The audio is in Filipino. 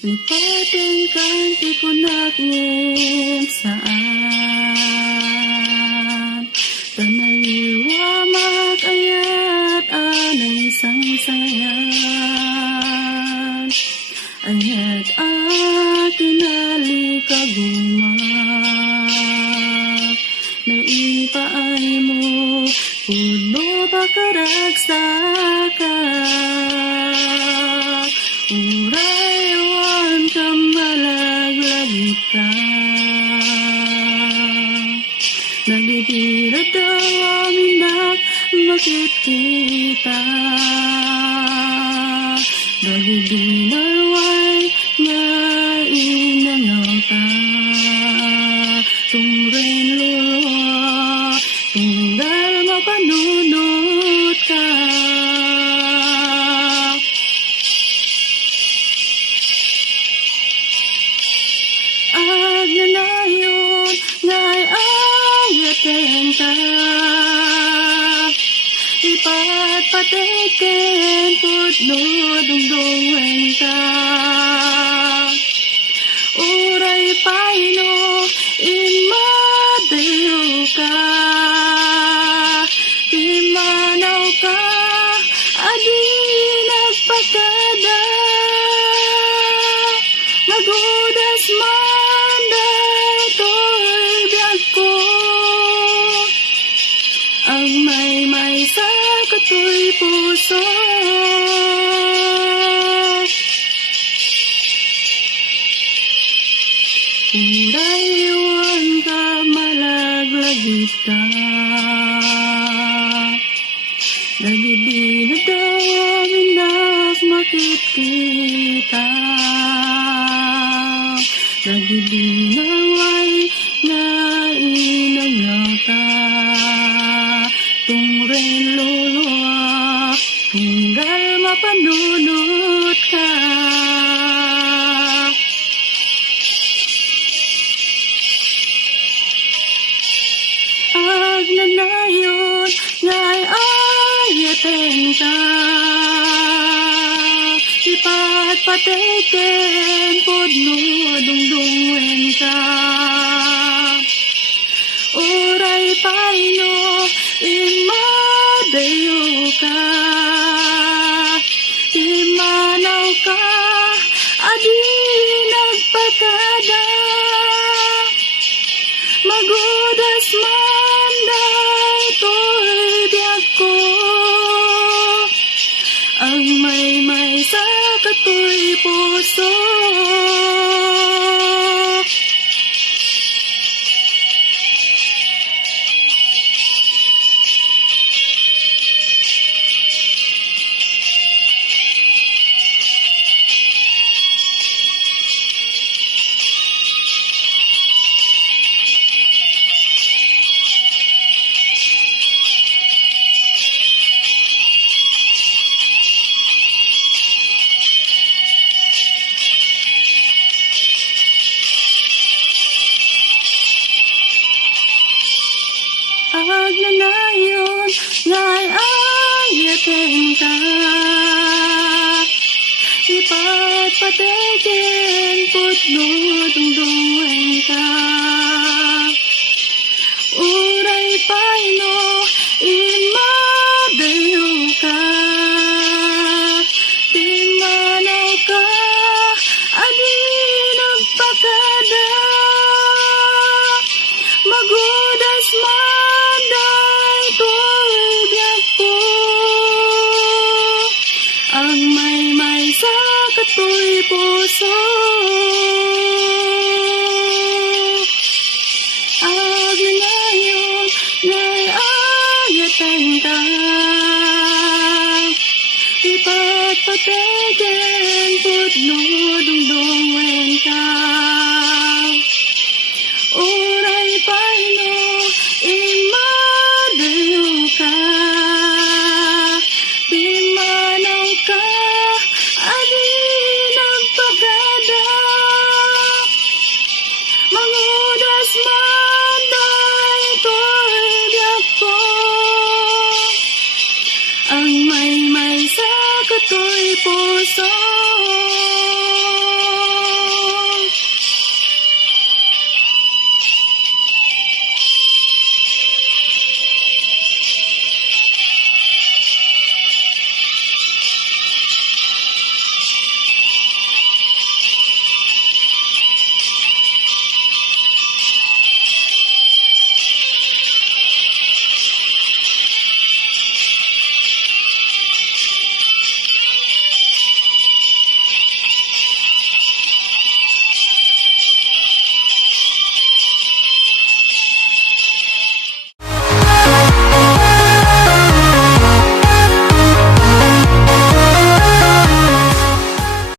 Ayatenkan ti punak ngem saan tanaliwa makayat anay sangsayan ayat atinali kagumak naipaay mo puno pakaragsakan uraywan kamalaglagit ka nagitira daw aminak makit kita nagidinarway nga inangata tungren luluwa tunggal mapanunot ka Agnanayon ngay ayatenka ipatpateken pudno dungdungen ka uray paino imadayo ka imanaw ka adi nagpakada magudas man daytoy biyag ko ang may sa katoy puso uraywan ka malaglagit ka nagidina daw aminak makit kita nagidinaway nga inanyata tungren luluwa tunggal mapanunot ka Agnanayon ngay ayatenka ipatpateken pudno dungdungen ka uray paino imadayo ka imanaw ka adi nagpakada magudas man daytoy biyag ko ang may sa katoy puso Agnanayon ngay ayatenka ipatpateken pudno